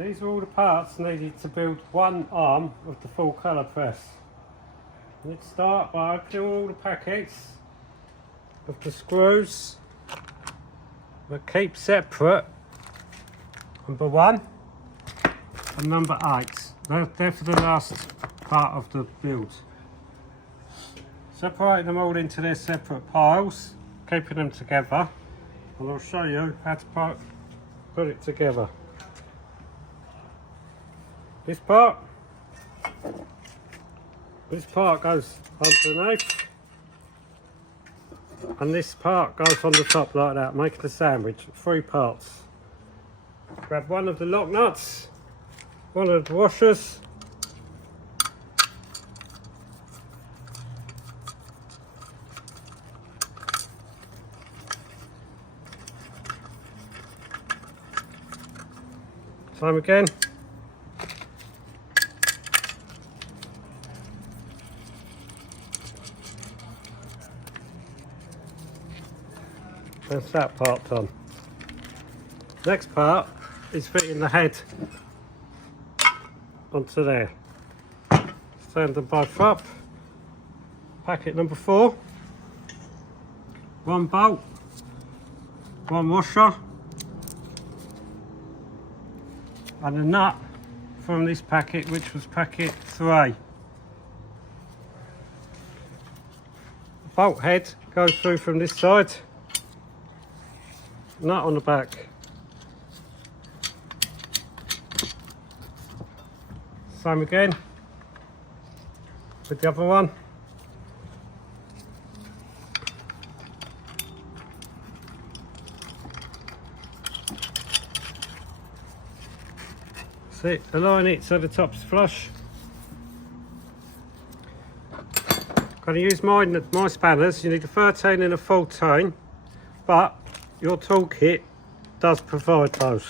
These are all the parts needed to build one arm of the full colour press. Let's start by opening all the packets of the screws that keep separate number 1 and number 8. They're for the last part of the build. Separating them all into their separate piles, keeping them together, and I'll show you how to put it together. This part goes underneath, and this part goes on the top like that, making a sandwich. 3 parts. Grab one of the lock nuts, one of the washers, same again. That's that part done. Next part is fitting the head onto there. Stand them both up. Packet number 4. 1 bolt, 1 washer, and a nut from this packet, which was packet 3. The bolt head goes through from this side. Nut on the back. Same again with the other one. See, align it so the top's flush. Going to use my spanners. You need a 13 and a 14, but your toolkit does provide those.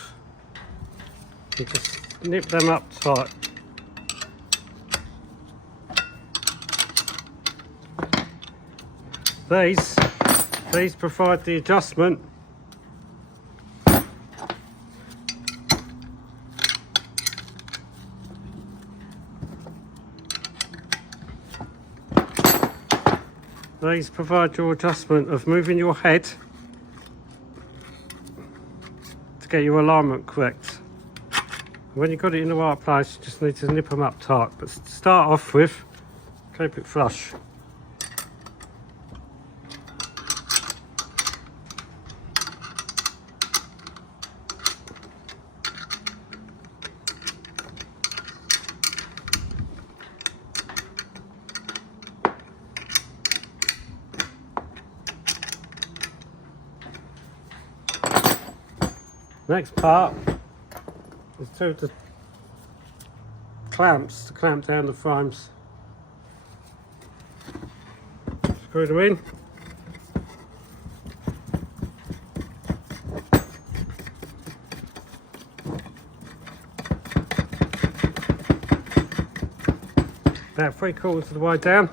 You just nip them up tight. These provide the adjustment your adjustment of moving your head to get your alignment correct. When you've got it in the right place, you just need to nip them up tight, but to start off with, keep it flush. Next part is 2 of the clamps to clamp down the frames. Screw them in. About 3/4 of the way down.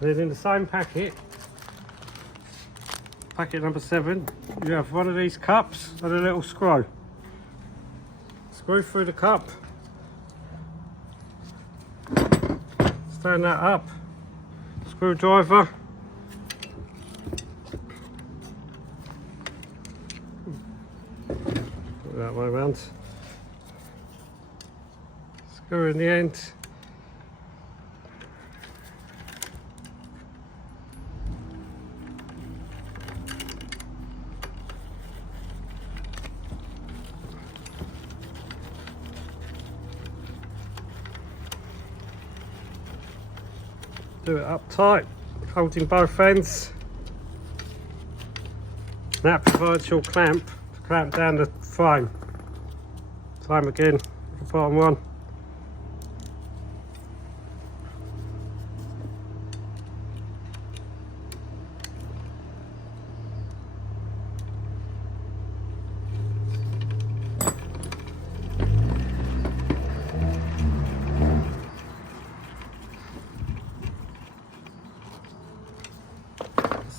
Then in the same packet, packet number 7, you have one of these cups and a little screw. Screw through the cup, stand that up, screwdriver, that way around, screw in the end. Do it up tight, holding both ends. That provides your clamp to clamp down the frame. Same again with the bottom one.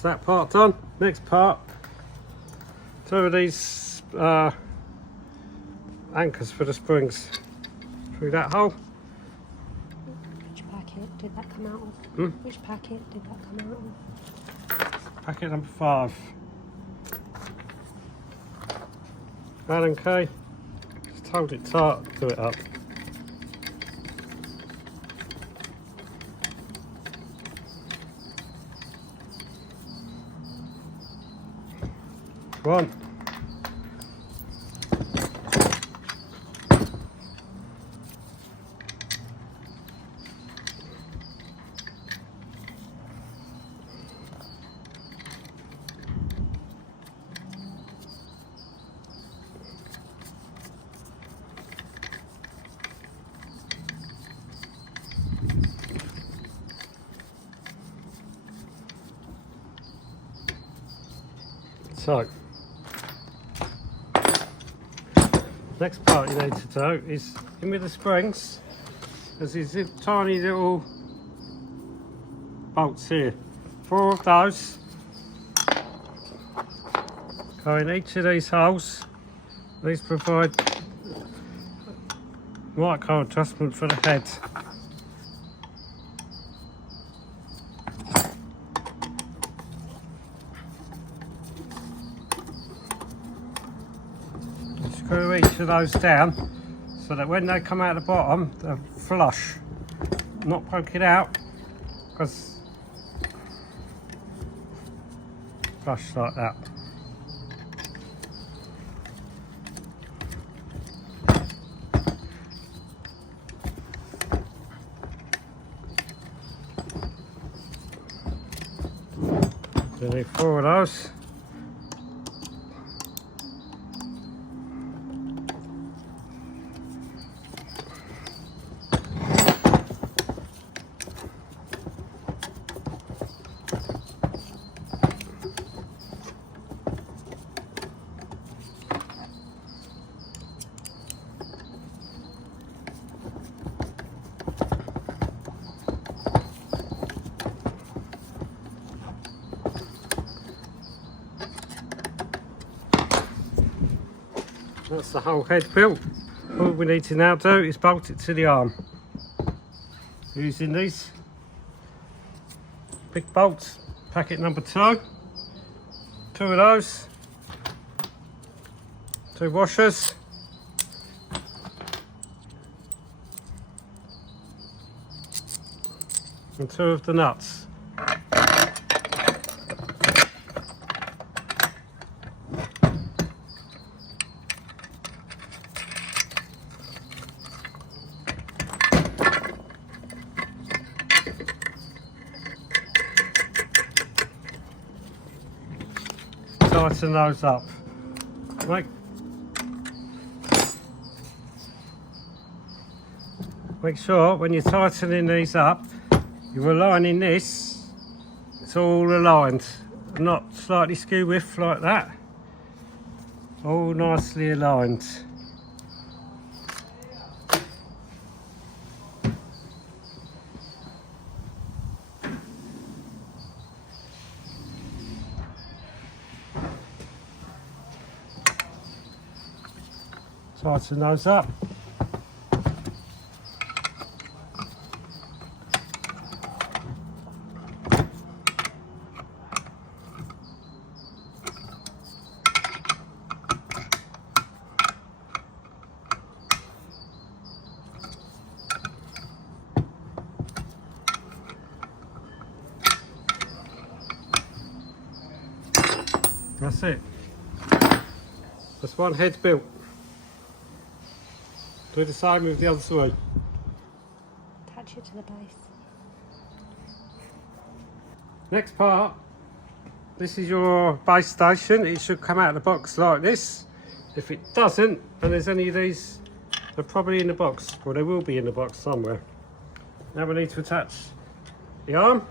that part done. Next part, 2 of these anchors for the springs through that hole. Which packet did that come out of? Which packet did that come out of? Packet number 5. Allen key. Just hold it tight, do it up. One. So, next part you need to do is, in with the springs, there's these tiny little bolts here. 4 of those go in each of these holes. These provide micro adjustment for the head. Screw each of those down so that when they come out the bottom they're flush, not poking out, because flush like that. You need 4 of those. That's the whole head built. All we need to now do is bolt it to the arm using these big bolts. Packet number 2, 2 of those, 2 washers, and 2 of the nuts. Tighten those up. Make sure when you're tightening these up, you're aligning this, it's all aligned, not slightly skew width like that, all nicely aligned. Tighten those up. That's it. That's one head built. Do the same with the other 3. Attach it to the base. Next part, this is your base station. It should come out of the box like this. If it doesn't, and there's any of these, they're probably in the box. Well, they will be in the box somewhere. Now we need to attach the arm,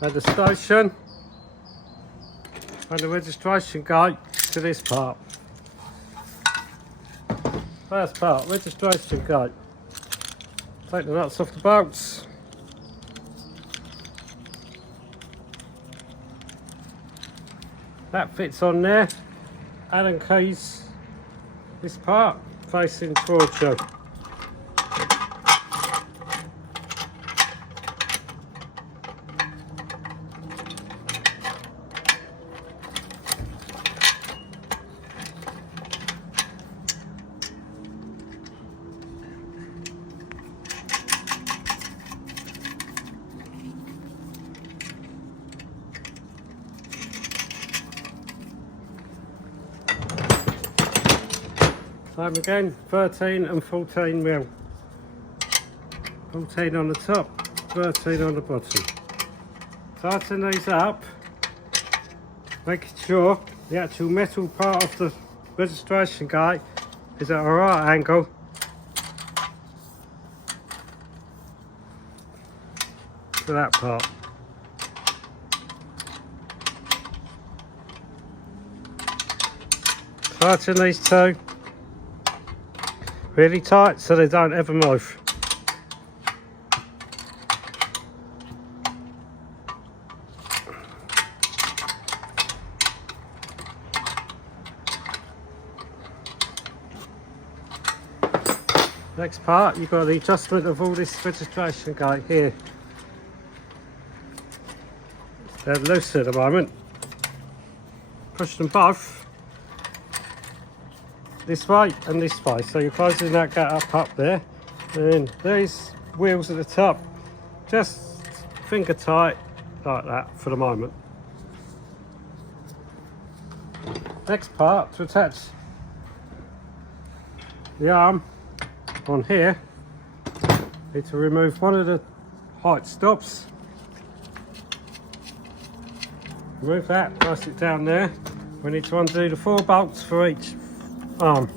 and the station, and the registration gate to this part. First part, registration gate. Take the nuts off the bolts. That fits on there. Allen keys, this part facing towards you. Same again, 13 and 14 mil. 14 on the top, 13 on the bottom. Tighten these up, making sure the actual metal part of the registration gate is at a right angle. To that part. Tighten these two really tight so they don't ever move. Next part, you've got the adjustment of all this registration gate here. They're loose at the moment. Push them both this way and this way, so you're closing that gate up there, and these wheels at the top just finger tight like that for the moment. Next part, to attach the arm on here, need to remove one of the height stops. Remove that, place it down there. We need to undo the 4 bolts for each arm.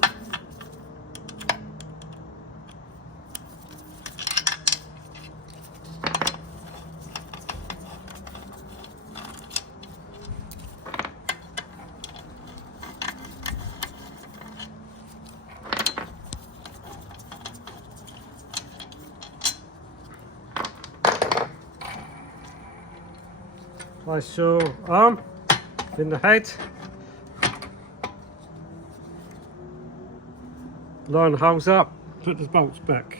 Place your arm in the head. Line the holes up, put the bolts back.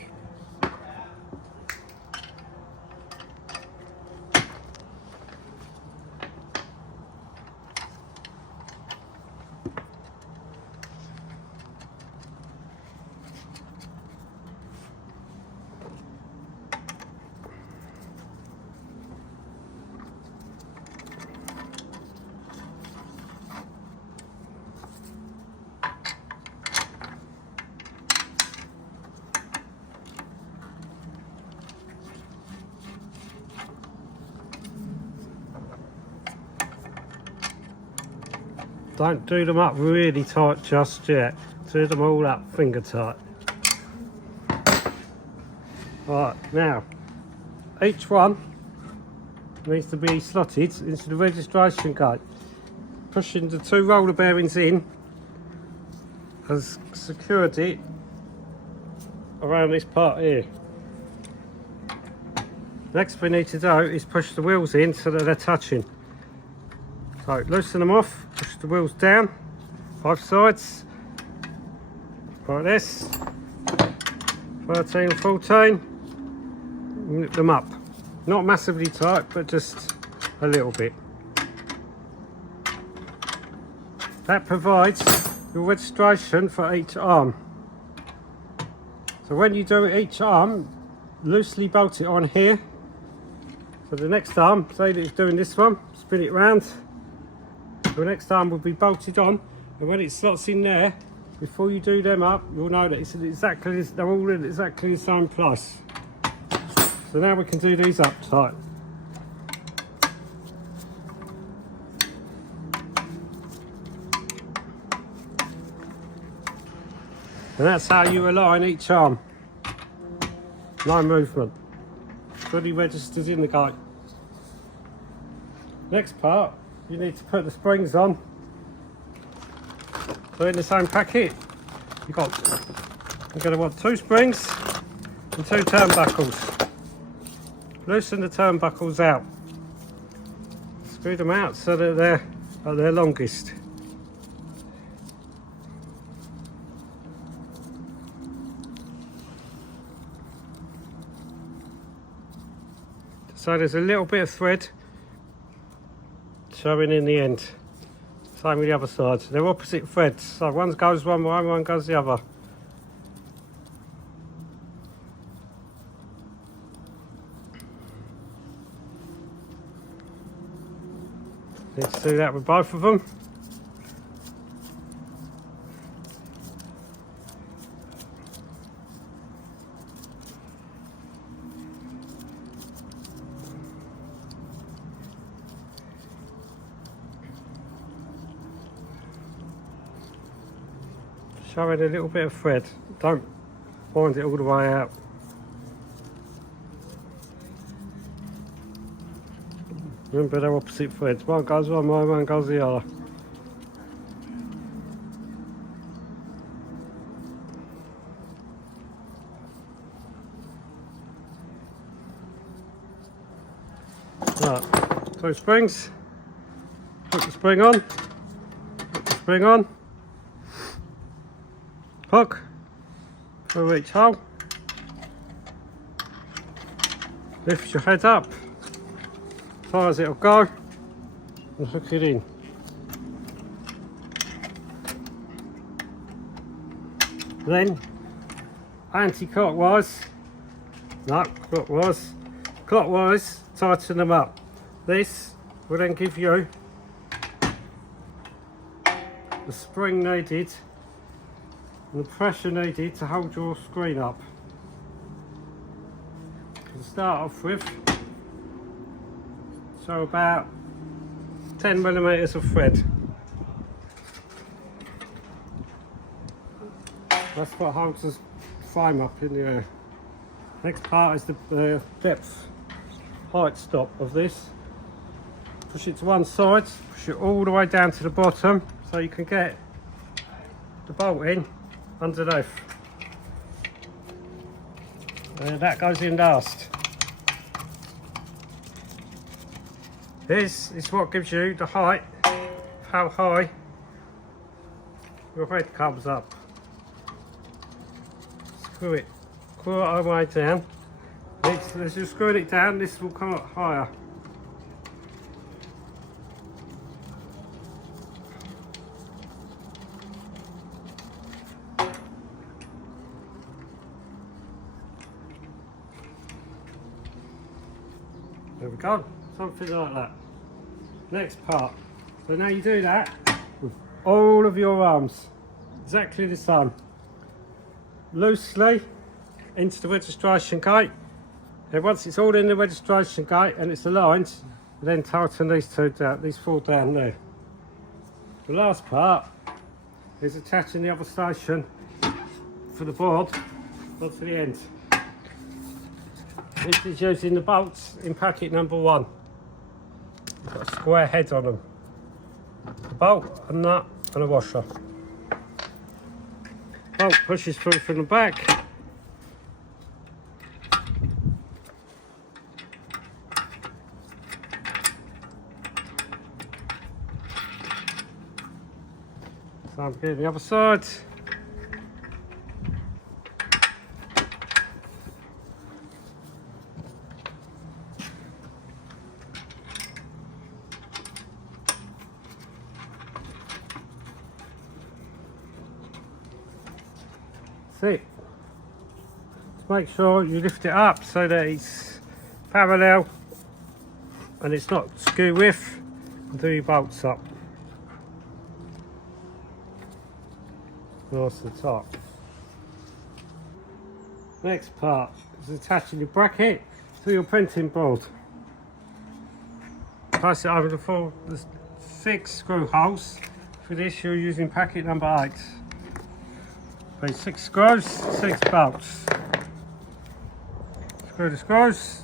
Don't do them up really tight just yet. Do them all up finger tight. Right, now each one needs to be slotted into the registration gate. Pushing the 2 roller bearings in has secured it around this part here. Next we need to do is push the wheels in so that they're touching. So loosen them off, push the wheels down, both sides, like this, 13 and 14, nip them up. Not massively tight, but just a little bit. That provides your registration for each arm. So when you do each arm, loosely bolt it on here. So the next arm, say that it's doing this one, spin it round. The next arm will be bolted on, and when it slots in there, before you do them up, you'll know that it's exactly, they're all in exactly the same place. So now we can do these up tight. And that's how you align each arm. No movement. Fully registered in the gate. Next part, you need to put the springs on. So in the same packet, you're going to want 2 springs and 2 turnbuckles. Loosen the turnbuckles out. Screw them out so that they're at their longest. So there's a little bit of thread showing in the end. Same with the other side. They're opposite threads, so one goes one way, one goes the other. Need to do that with both of them. Showing a little bit of thread. Don't wind it all the way out. Remember, they're opposite threads. One goes one way, one goes the other. Right, 2 springs. Put the spring on. Put the spring on. Hook through each hole. Lift your head up as far as it'll go and hook it in. Then anti-clockwise, no, clockwise, tighten them up. This will then give you the spring needed and the pressure needed to hold your screen up. To start off with, so about 10mm of thread. That's what holds the frame up in the air. Next part is the depth height stop of this. Push it to one side, push it all the way down to the bottom so you can get the bolt in underneath. And that goes in last. This is what gives you the height, how high your head comes up. Screw it all the way down. As you screw it down, this will come up higher. There we go, something like that. Next part. So now you do that with all of your arms, exactly the same. Loosely into the registration gate. And once it's all in the registration gate and it's aligned, then tighten these two down, these 4 down there. The last part is attaching the other station for the board onto the end. This is using the bolts in packet number 1. Got a square head on them. A bolt, a nut and a washer. Bolt pushes through from the back. So I'm getting the other side. It. To make sure you lift it up so that it's parallel and it's not skew width, and do your bolts up across the top. Next part is attaching your bracket to your printing board. Place it over the 6 screw holes. For this you're using packet number 8. 6 screws, 6 bolts. Screw the screws.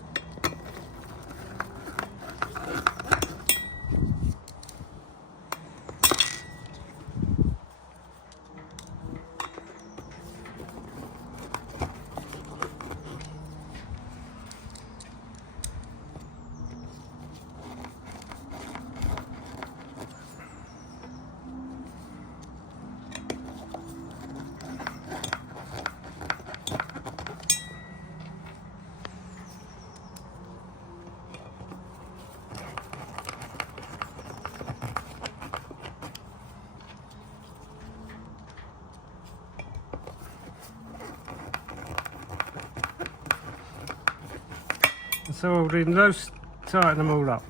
bolts are all in loose, tighten them all up.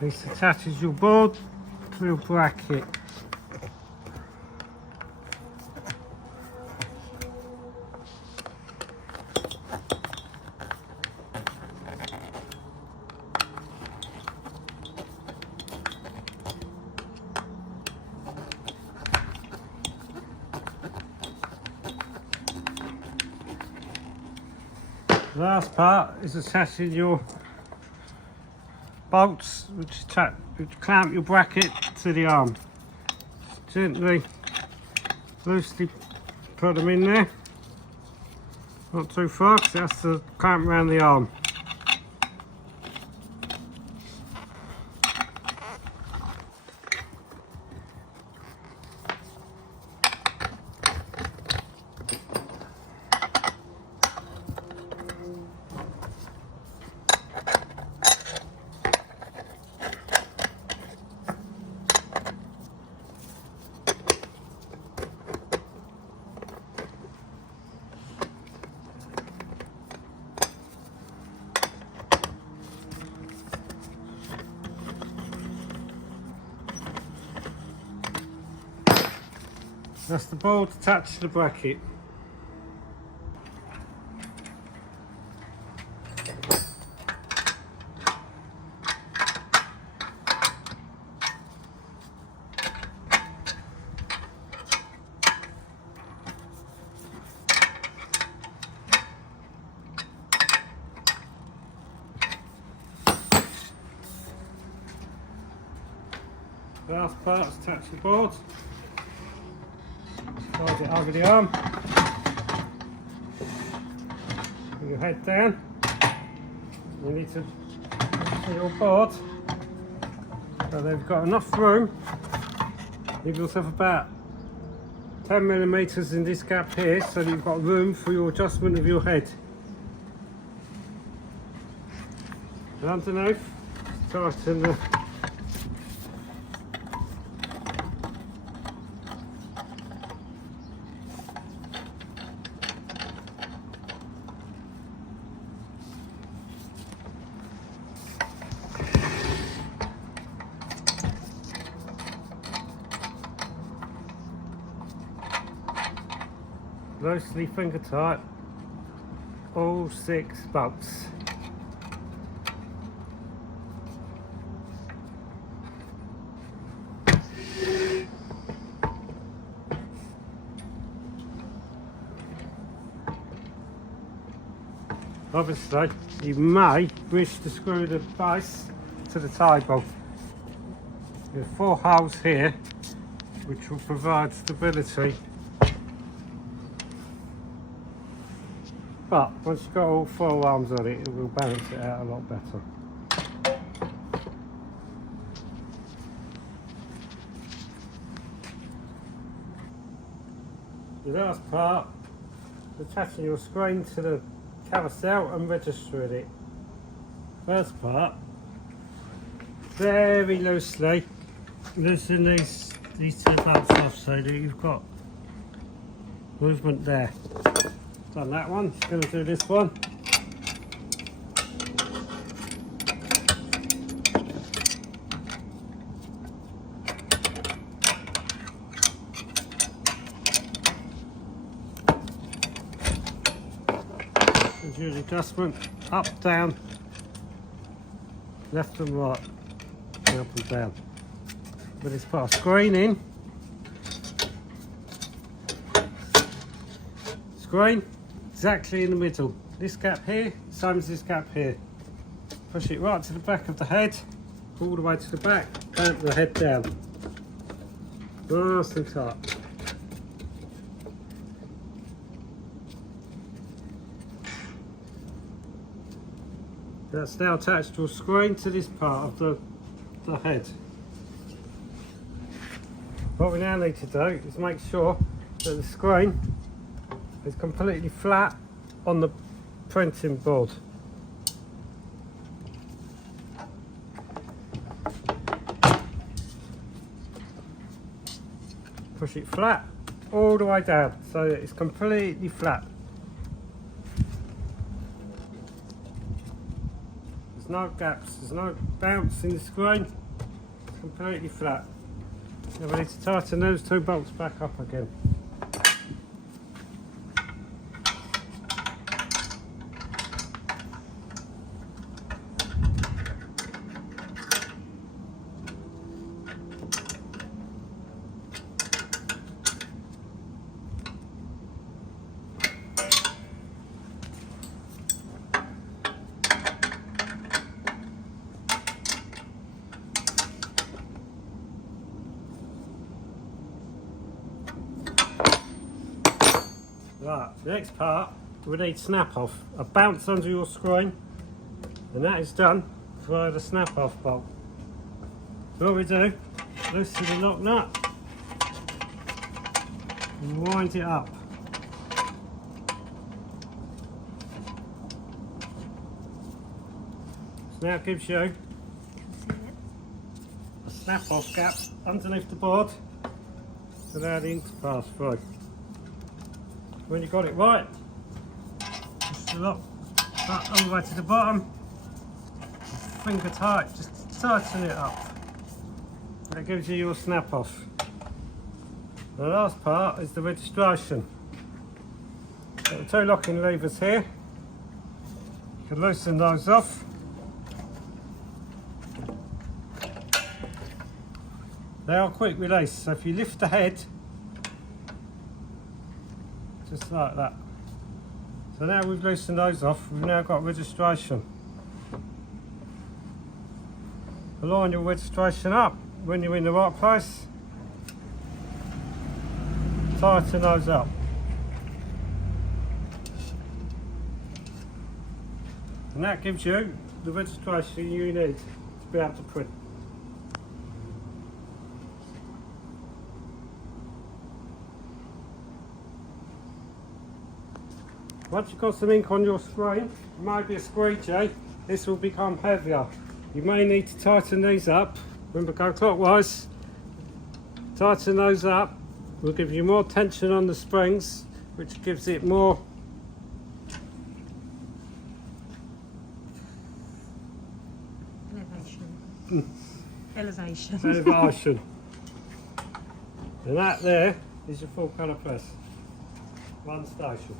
This attaches your board to your bracket. The last part is attaching your bolts which clamp your bracket to the arm. Gently, loosely put them in there, not too far because it has to clamp around the arm. That's the bolt attached to the bracket. The last part is attach the board. Slide it over the arm. Put your head down. You need to put your board so they've got enough room. Give yourself about 10mm in this gap here so that you've got room for your adjustment of your head. And underneath, tighten the loosely finger tight all 6 bolts. Obviously you may wish to screw the base to the table. There are 4 holes here which will provide stability. But once you've got all 4 arms on it, it will balance it out a lot better. The last part is attaching your screen to the carousel and registering it. First part, very loosely loosen these 2 bolts off so that you've got movement there. Done that one, just going to do this one. And use adjustment up, down, left and right, and up and down. But it's put a screen in. Screen exactly in the middle. This gap here, same as this gap here. Push it right to the back of the head, all the way to the back, clamp the head down. Nice and tight. That's now attached to a screen to this part of the head. What we now need to do is make sure that the screen is completely flat on the printing board. Push it flat all the way down so that it's completely flat. There's no gaps, there's no bounce in the screen, it's completely flat. Now we need to tighten those two bolts back up again. Right, the next part we need snap off. A bounce under your screen, and that is done via the snap off bolt. So what we do, loosen the lock nut and wind it up. So now it gives you a snap off gap underneath the board to allow the ink to pass through. When you got it right, just the lock nut all the way to the bottom, finger tight, just tighten it up. That gives you your snap off. The last part is the registration. Got the two locking levers here. You can loosen those off. They are quick release, so if you lift the head, just like that. So now we've loosened those off, we've now got registration. Line your registration up when you're in the right place. Tighten those up. And that gives you the registration you need to be able to print. Once you've got some ink on your screen, maybe a squeegee, this will become heavier. You may need to tighten these up. Remember, go clockwise. Tighten those up. Will give you more tension on the springs, which gives it more elevation. And that there is your full colour press. One station.